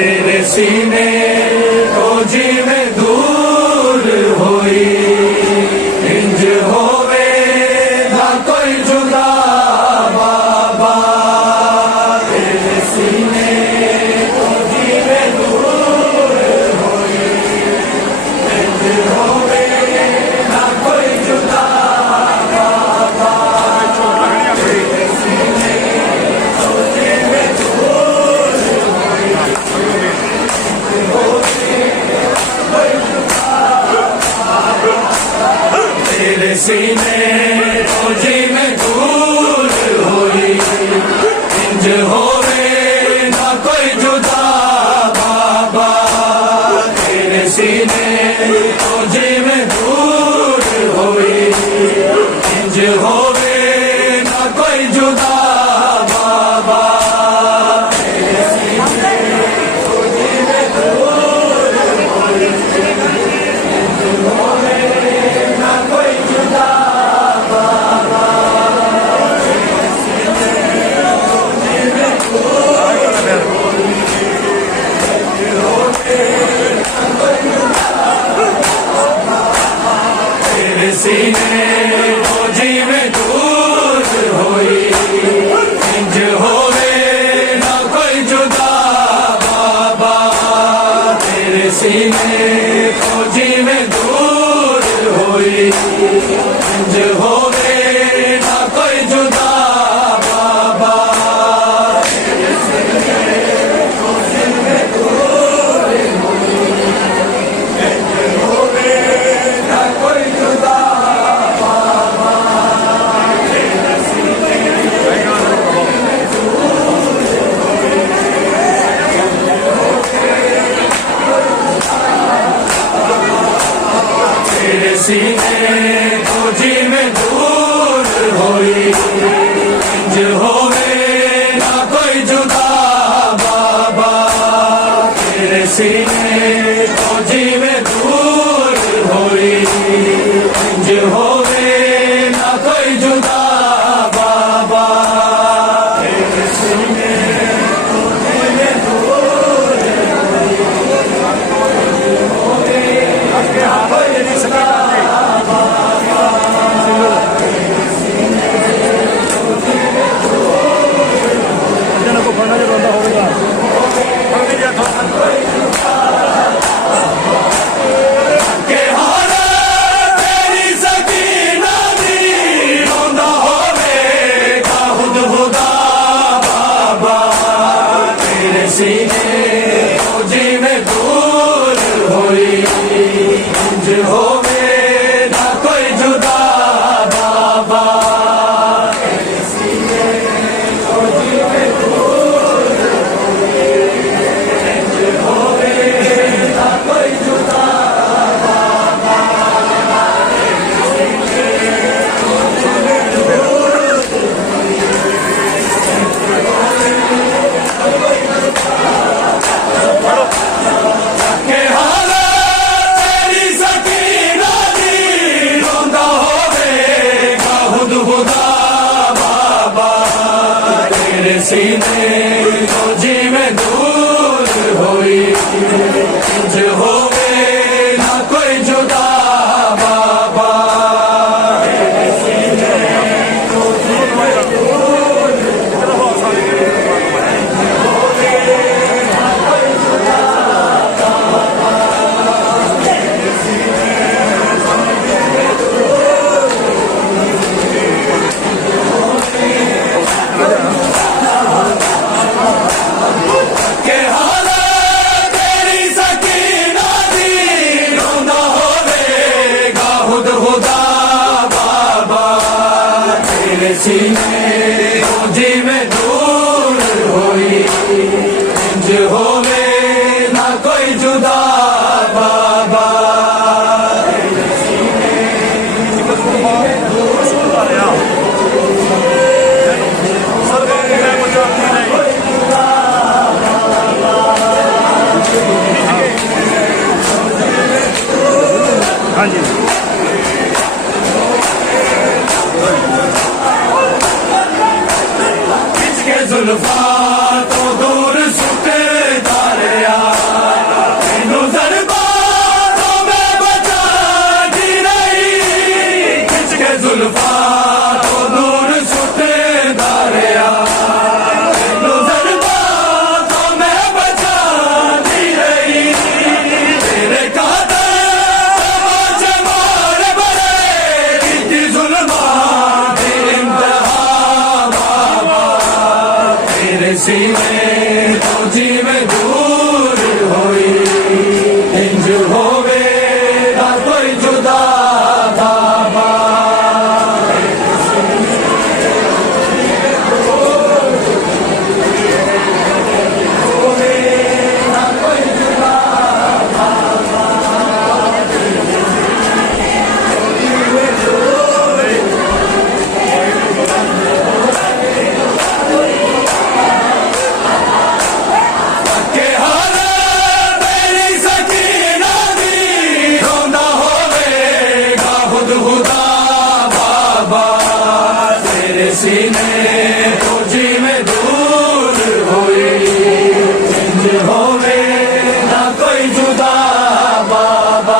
तेरे सीने को जी में दूर होई इंज होवे ना कोई जुदा बाबा तेरे सीने को जी में दूर होई इंज होवे ना कोई जुदा बाबा तेरे सीने को जी में दूर होई तेरे सीने को जी में दूर होई इंज होवे ना कोई जुदा बाबा तेरे सीने को जी में दूर होई इंज होवे ना कोई जुदा बाबा तेरे सीने को जी में दूर होई इंज होवे ना कोई जुदा बाबा तेरे सीने को जी में दूर होई इंज होवे ना कोई जुदा तेरे सीने को जी में दूर होई इंज होवे ना कोई जुदा बाबा तेरे सीने को जी में दूर होई इंज होवे ना कोई जुदा बाबा तेरे सीने को जी में दूर होई इंज होवे ना कोई जुदा बाबा तेरे सीने तेरे सीने को जी में दूर होई इंज होवे ना कोई जुदा बाबा तेरे सीने को जी में दूर होई इंज होवे ना कोई जुदा बाबा तेरे सीने को जी में दूर होई के हार तेरी सकीना दी रोंदा होवेगा खुद खुदा बाबा तेरे सीने को जी में दूर होई इंज होवे ना कोई जुदा बाबा तेरे सीने को जी में दूर होई इंज होवे ना कोई जुदा बाबा तेरे सीने को जी में दूर होई इंज होवे ना कोई जुदा के हाल तेरी सकीना दी रोंदा होवेगा खुद खुदा बाबा तेरे सीने को जी में दूर होई इंज होवे ना कोई जुदा बाबा तेरे सीने को जी में दूर होई इंज होवे ना कोई जुदा बाबा तेरे सीने को जी में दूर के हाल तेरी सकीना दी रोंदा होवेगा खुद खुदा बाबा तेरे सीने को जी में दूर होई इंज होवे ना कोई जुदा बाबा तेरे सीने को जी में दूर हाँ जी जुल्फा तो दूर सुटे तारे इंज होवे ना कोई जुदा बाबा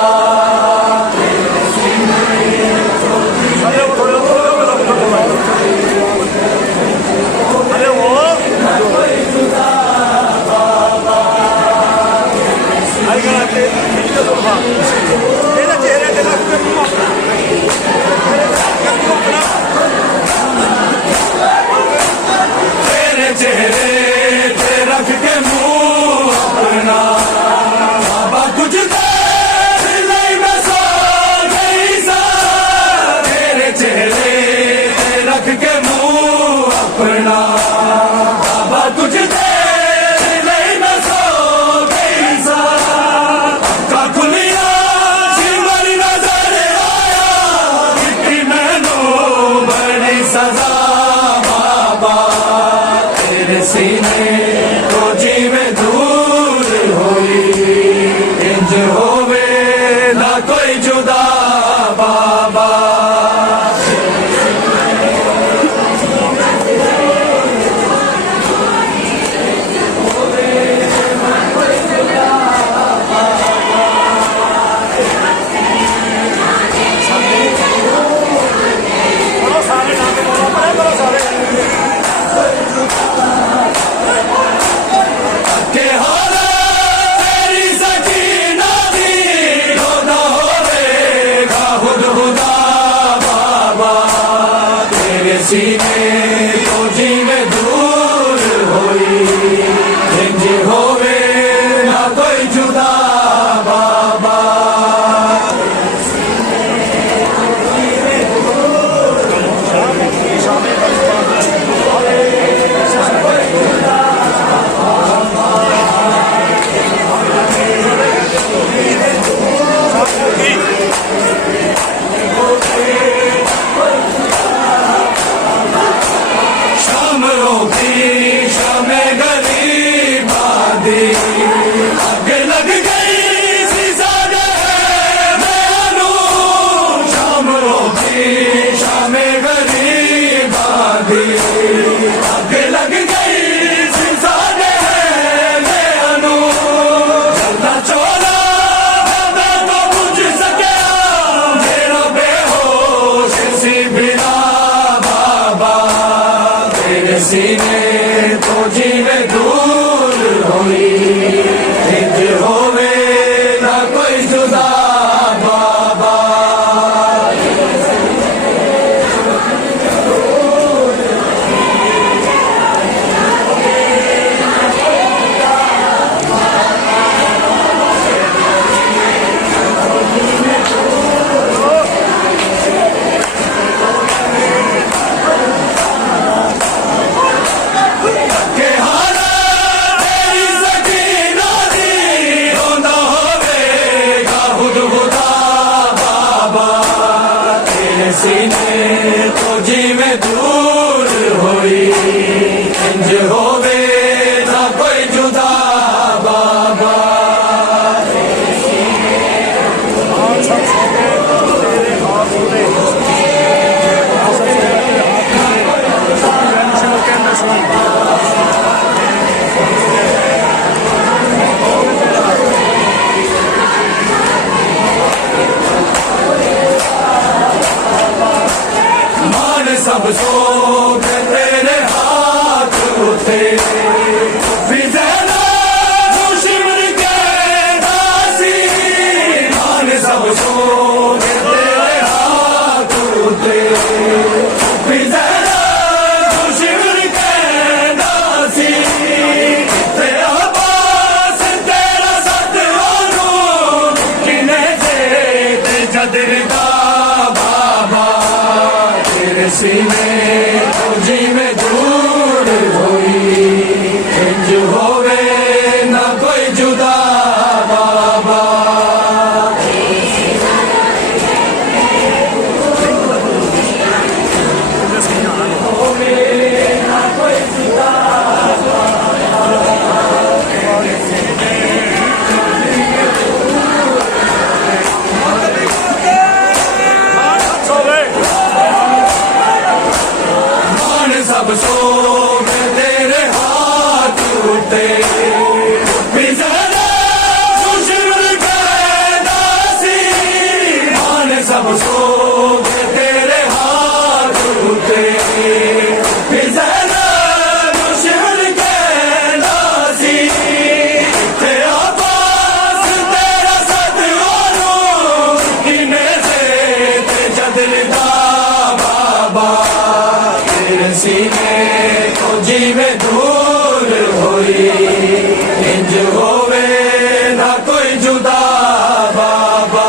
तेरे चेहरे पे रख के मुंह अपना बाबा कुछ देर नहीं मैं सो गई सा तेरे चेहरे पे रख के मुंह अपना बाबा कुछ देर नहीं मैं सो गई सा का खुलिया शिवर नजर आया कितनी मैनू बड़ी सजा बाबा तेरे सीने तो जीवे दूर होई इंज होवे ना कोई जुदा बाबा के हाले तेरी सकीना दी रोना होवेगा खुद खुदा बाबा तेरे सीने तो जीवे दूर होई इंज होवे ना कोई जुदा बाबा शाम रोकी शाम गरीब आदि आग लग गई सी साडे मैनू शाम रोकी शाम गरीब आदि आग लग गई सी साडे मैनू जल्दा चोला मैं तो बुझ सकिया मेरा बेहोश सी बिना बाबा तेरे सीने तो जीवे दूर होई इंज होवे ना कोई जुदा बाबा के हाले तेरी सकीना दी रोना होवेगा खुद खुदा बाबा तेरे सीने तो जीवे दूर होई इंज होवे ना कोई जुदा बाबा मान सब सो गए तेरे हाथ उठे शिवर के दासी मान सब सो गए तेरे हाथ उठे शिवर के दासी तेरा पास तेरा सतवानू किने जे जदरदा बाबा तेरे सीने तो जीवे दूर होई इंज होवे ना कोई जुदा बाबा सब सो गए तेरे हाथ उठे इंज होवे ना कोई जुदा बाबा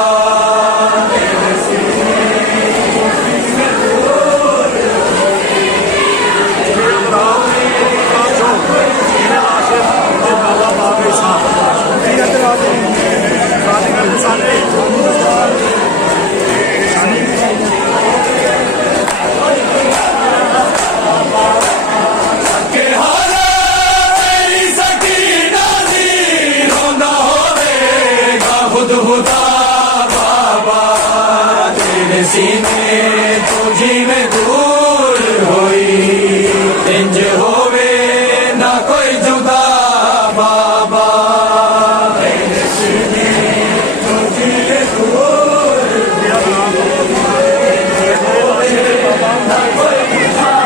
सीने तुझी में दूर होई इंज होवे ना कोई जुदा बाबा सीने तुझी में दूर ना कोई जुदा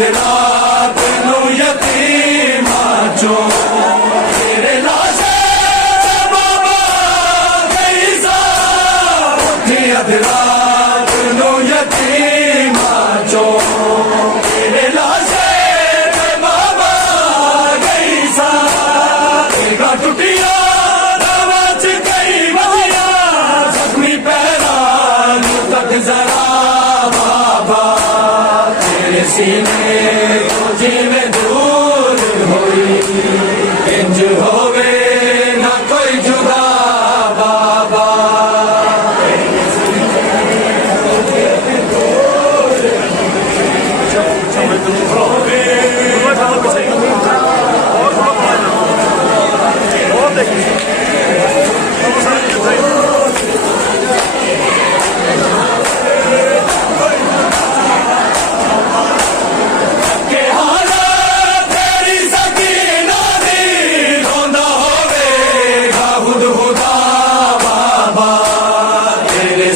रात नू यतीमा चो तेरे लाशे बाबा गई सा रात नू यतीमा चो तेरे लाशे बाबा गई सा तेरा टुटिया नवाज कई बजिया जख्मी पैरा तक जरा बाबा तेरे सीने तुझी में दूर होई इंज होवे ना कोई जुदा बाबा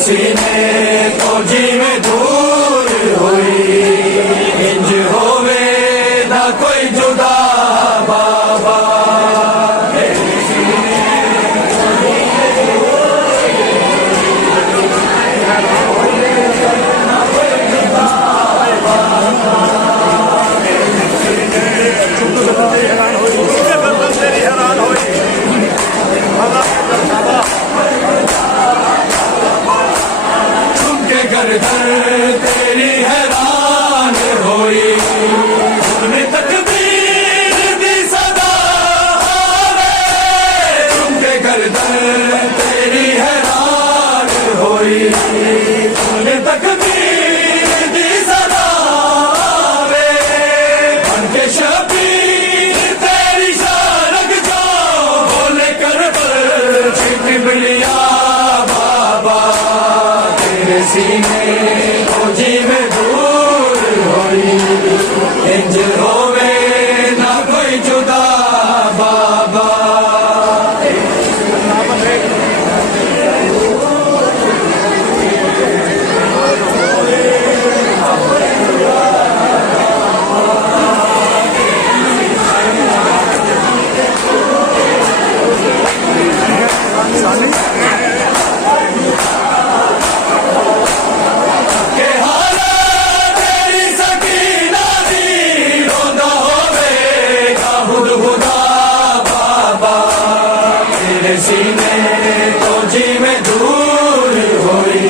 सीने तुझी में दूर हुई इंज होवे ना कोई जुदा बाबा गर्दन तेरी हैरान होई उन्हें तकदीर दी सदा हावे तुमके गर्दन तेरी हैरान होई उन्हें तकदीर दी सदा हावे उनके शबीर तेरी शारग जाओ बोले करबल चिकबलिया बाबा सीने तुझी में दूर होई इंज होवे ना कोई जुदा बाबा सीने तुझी में दूर होई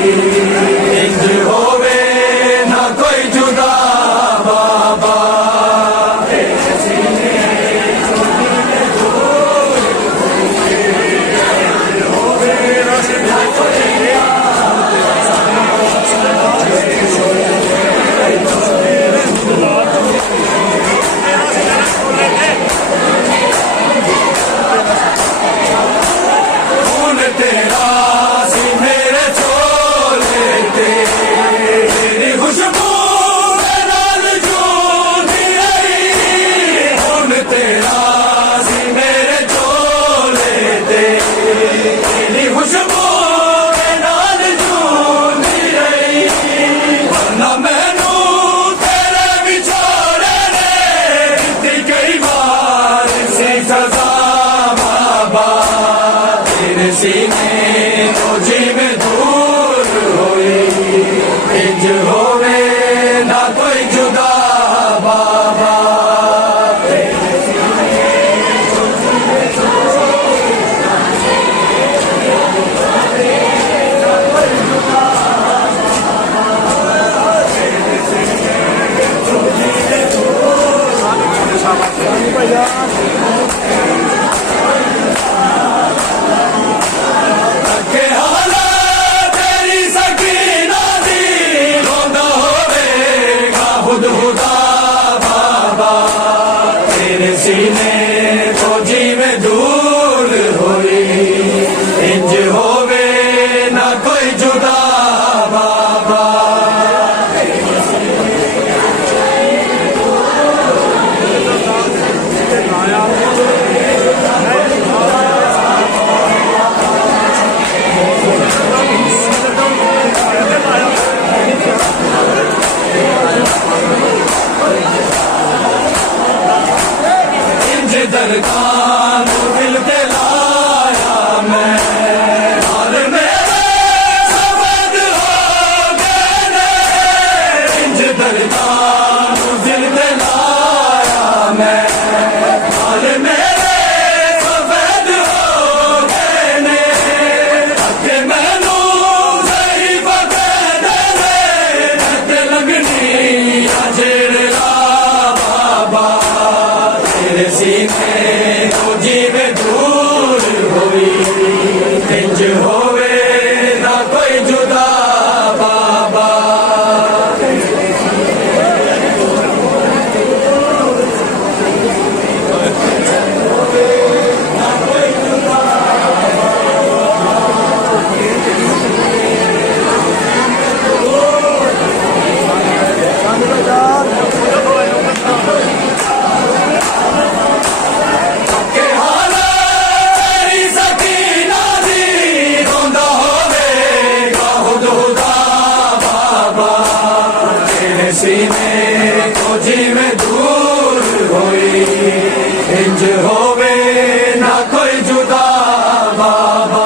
इंज होवे ना कोई जुदा बाबा सीने तुझी में दूर होवे ना कोई तेरा सी मेरे छोले तेरी खुशबू नाल जूंदी रही हुन तेरा सी मेरे छोले तेरी खुशबू नाल जूंदी रही वरना मैनू तेरे बिछोड़े ने दी कई बार सी सजा बाबा تیرے سینے فوجی میں دور ہوئی انج ہوے نہ کوئی جدا بابا سینے فوجی میں دور ہوئی انج ہوے نہ کوئی جدا بابا درکان دل کے لایا میں اور میرے سبد ہو گئے انج درکان دل کے لایا میں اور میرے سبد ہو گئے کہ مینو صحیح پکے دے لگنی جڑا بابا تیرے سینے فوجی میں دور ہوئی انج ہوے نہ کوئی جدا بابا سینے فوجی میں دور ہوئی انج ہوے نہ کوئی جدا بابا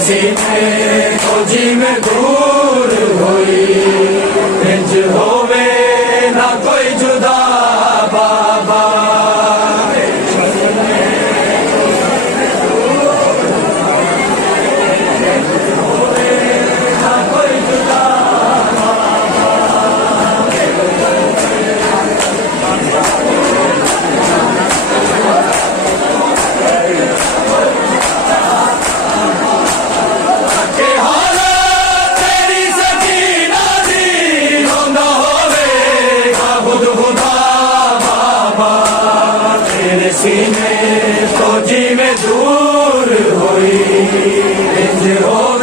سینے فوجی میں دور ہوئی انج ہوے نہ کوئی جدا بابا سینے فوجی میں دور ہوئی انج ہو